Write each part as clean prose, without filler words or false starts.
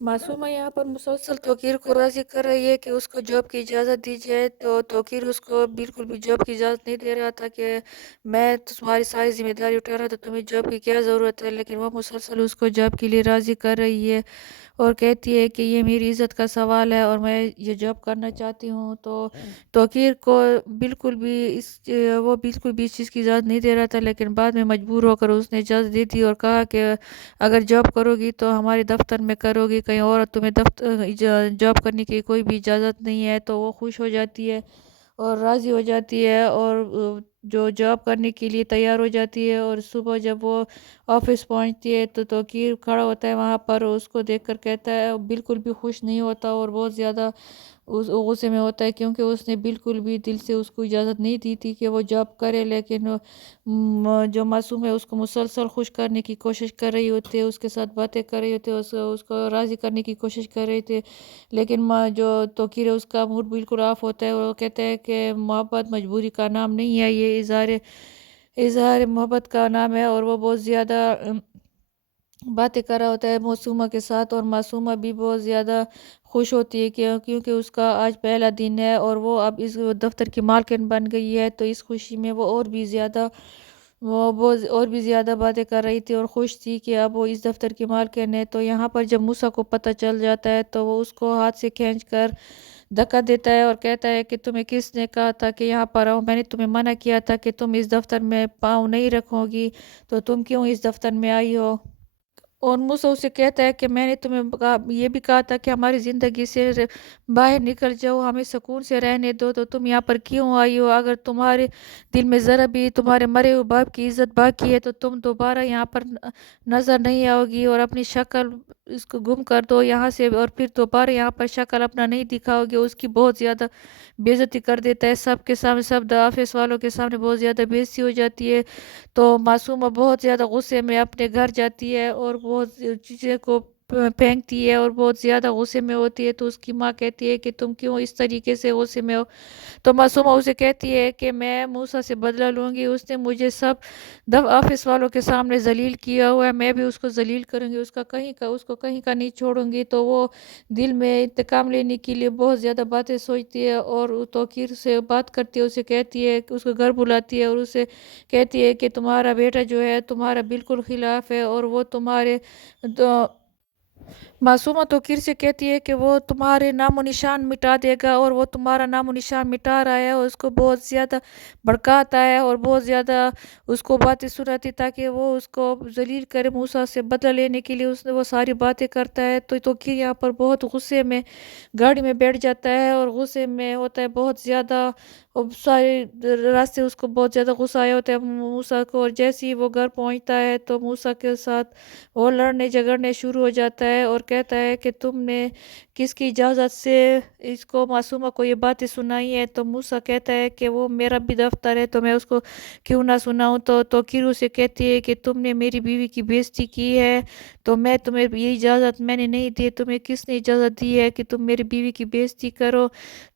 मासूमा यहाँ पर मुसलसल तौकीर को राज़ी कर रही है कि उसको जॉब की इजाज़त दी जाए, तो तौकीर उसको बिल्कुल भी जॉब की इजाज़त नहीं दे रहा था कि मैं तुम्हारी सारी ज़िम्मेदारी उठा रहा था, तुम्हें जॉब की क्या ज़रूरत है। लेकिन वो मुसलसल उसको जॉब के लिए राज़ी कर रही है और कहती है कि ये मेरी इज़्ज़त का सवाल है और मैं ये जॉब करना चाहती हूँ। तो तौकीर को बिल्कुल भी वो बिल्कुल भी इस चीज़ की इजाज़त नहीं दे रहा था, लेकिन बाद में मजबूर होकर उसने इजाज़त दे दी और कहा कि अगर जॉब करोगी तो हमारे दफ्तर में करोगी, कहीं और तुम्हें जॉब करने की कोई भी इजाज़त नहीं है। तो वो खुश हो जाती है और राज़ी हो जाती है और जो जॉब करने के लिए तैयार हो जाती है। और सुबह जब वो ऑफिस पहुंचती है तो तौकीर खड़ा होता है वहाँ पर, और उसको देखकर कहता है, बिल्कुल भी खुश नहीं होता और बहुत ज़्यादा उस गुस्से में होता है, क्योंकि उसने बिल्कुल भी दिल से उसको इजाज़त नहीं दी थी कि वो जॉब करे। लेकिन जो मासूम है उसको मुसलसल खुश करने की कोशिश कर रही होती है, उसके साथ बातें कर रही होती है, उसको राज़ी करने की कोशिश कर रही थी। लेकिन जो तौकीर है उसका मूड बिल्कुल ऑफ होता है और वो कहता है कि मोहब्बत मजबूरी का नाम नहीं है, ये इज़हार इज़हार मोहब्बत का नाम है। और वो बहुत ज़्यादा बातें कर रहा होता है मासूमा के साथ, और मासूमा भी बहुत ज़्यादा खुश होती है क्योंकि उसका आज पहला दिन है और वो अब इस दफ्तर की मालकिन बन गई है। तो इस खुशी में वो और भी ज़्यादा और भी ज़्यादा बातें कर रही थी और खुश थी कि अब वो इस दफ्तर की मालकिन है। तो यहाँ पर जब मूसा को पता चल जाता है तो वो उसको हाथ से खींच कर धक्का देता है और कहता है कि तुम्हें किसने कहा था कि यहाँ पर आओ, मैंने तुम्हें मना किया था कि तुम इस दफ्तर में पाँव नहीं रखोगी, तो तुम क्यों इस दफ्तर में आई हो। और मूसा उसे कहता है कि मैंने तुम्हें ये भी कहा था कि हमारी ज़िंदगी से बाहर निकल जाओ, हमें सुकून से रहने दो, तो तुम यहाँ पर क्यों आई हो। अगर तुम्हारे दिल में ज़रा भी तुम्हारे मरे हुए बाप की इज़्ज़त बाकी है तो तुम दोबारा यहाँ पर नज़र नहीं आओगी, और अपनी शक्ल इसको गुम कर दो यहाँ से, और फिर दोबारा यहाँ पर शक्ल अपना नहीं दिखाओगे। उसकी बहुत ज़्यादा बेइज्जती कर देता है सबके सामने, सब ऑफिस वालों के सामने बहुत ज़्यादा बेइज्जती हो जाती है। तो मासूमा बहुत ज़्यादा गुस्से में अपने घर जाती है और बहुत चीज़ें को फेंकती है और बहुत ज़्यादा गुस्से में होती है। तो उसकी माँ कहती है कि तुम क्यों इस तरीके से गुस्से में हो। तो मासूमा उसे कहती है कि मैं मूसा से बदला लूँगी, उसने मुझे सब दफ ऑफिस वालों के सामने जलील किया हुआ है, मैं भी उसको जलील करूँगी, उसको कहीं का नहीं छोड़ूंगी। तो वो दिल में इंतकाम लेने के लिए बहुत ज़्यादा बातें सोचती है और वो तौकीर से बात करती है, उसे कहती है कि उसको घर बुलाती है और उसे कहती है कि तुम्हारा बेटा जो है तुम्हारा बिल्कुल खिलाफ है, और वो तुम्हारे तो मासूमा तो किर से कहती है कि वो तुम्हारे नामो निशान मिटा देगा, और वो तुम्हारा नामो निशान मिटा रहा है, और उसको बहुत ज़्यादा भड़काता है और बहुत ज़्यादा उसको बातें सुनाती ताकि वो उसको जलील करे। मूसा से बदला लेने के लिए उसने वो सारी बातें करता है। तो किर यहाँ पर बहुत गुस्से में गाड़ी में बैठ जाता है और गुस्से में होता है बहुत ज़्यादा, और सारे रास्ते उसको बहुत ज़्यादा गुस्सा आया होता है मूसा को। और जैसे ही वो घर पहुंचता है तो मूसा के साथ वो लड़ने झगड़ने शुरू हो जाता है और कहता है कि तुमने किसकी इजाज़त से इसको मासूमा को ये बातें सुनाई है। तो मूसा कहता है कि वो मेरा भी दफ्तर है तो मैं उसको क्यों ना सुनाऊं। तो किरू से कहती है कि तुमने मेरी बीवी की बेइज्जती की है, तो मैं तुम्हें ये इजाज़त मैंने नहीं दी, तुम्हें किसने इजाज़त दी है कि तुम मेरी बीवी की बेइज्जती करो।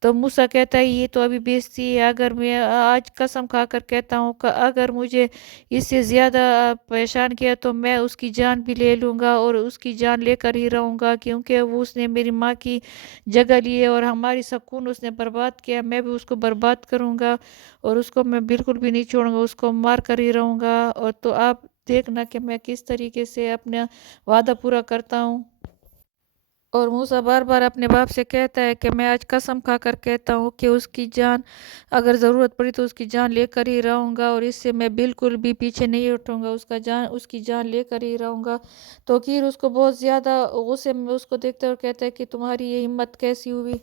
तो मूसा कहता है ये तो अभी बेइज्जती है, अगर मैं आज कसम खाकर कहता हूँ कि अगर मुझे इससे ज़्यादा परेशान किया तो मैं उसकी जान भी ले लूँगा और उसकी जान लेकर ही रहूँगा, क्योंकि वो उसने मेरी माँ की जगह ली है और हमारी सुकून उसने बर्बाद किया, मैं भी उसको बर्बाद करूँगा और उसको मैं बिल्कुल भी नहीं छोड़ूंगा, उसको मार कर ही रहूँगा। और तो आप देखना कि मैं किस तरीके से अपना वादा पूरा करता हूँ। और मूसा बार बार अपने बाप से कहता है कि मैं आज कसम खा कर कहता हूँ कि उसकी जान अगर ज़रूरत पड़ी तो उसकी जान लेकर ही रहूँगा, और इससे मैं बिल्कुल भी पीछे नहीं हटूँगा, उसकी जान लेकर ही रहूँगा। तो फिर उसको बहुत ज़्यादा गुस्से में उसको देखता है और कहता है कि तुम्हारी ये हिम्मत कैसी हुई।